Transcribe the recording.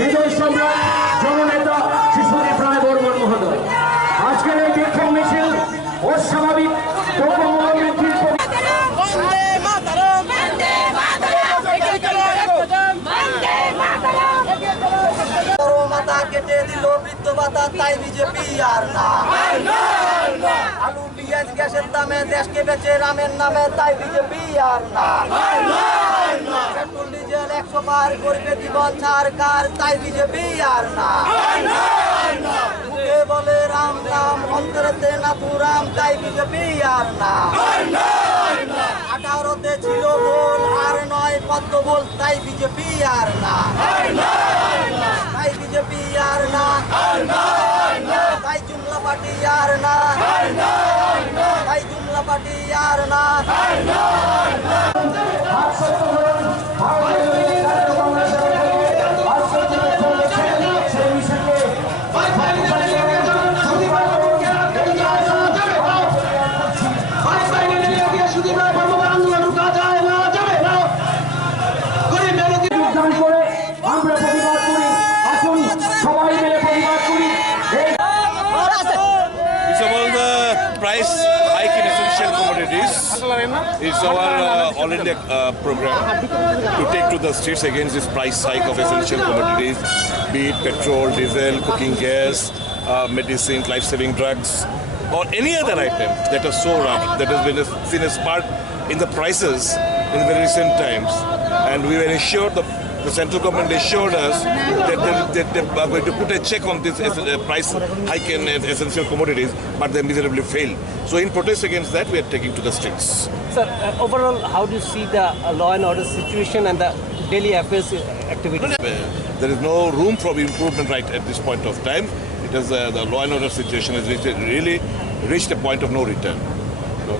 হৃদয় সম্রাট জননেতা শিশুদীপ রায় বর্মন মহোদয়। আজকের এই বিক্ষোভ মিছিল অস্বাভাবিক কেটে দিল বৃদ্ধ ভাতা, তাই বিজেপি আর না। আলু পেঁয়াজ গ্যাসের দামে দেশকে বেচে রামের নামে, তাই বিজেপি আর না। পেট্রোল ডিজেল 100 পার করবে জীবন সরকার, তাই বিজেপি আর না। মুখে বলে রাম রাম, অন্তরেতে নাথুরাম, তাই বিজেপি আর না। 18তে ছিল বল আর নয় পদ্ম বল, তাই বিজেপি আর না। তাই বিজেপি আর না, তাই জুমলা পার্টি আর না, তাই জুমলা পার্টি আর না। Price hike in essential commodities is our all India program to take to the streets against this price hike of essential commodities, be it petrol, diesel, cooking gas, medicine, life-saving drugs, or any other item that are so up that has been seen as part in the prices in very recent times. And we were assured the central government assured us that they are going to put a check on this price hike in essential commodities, but they miserably failed. So in protest against that, we are taking to the streets. Sir, overall, how do you see the law and order situation and the daily affairs activities? There is no room for improvement right at this point of time. It is the law and order situation has really reached a point of no return. So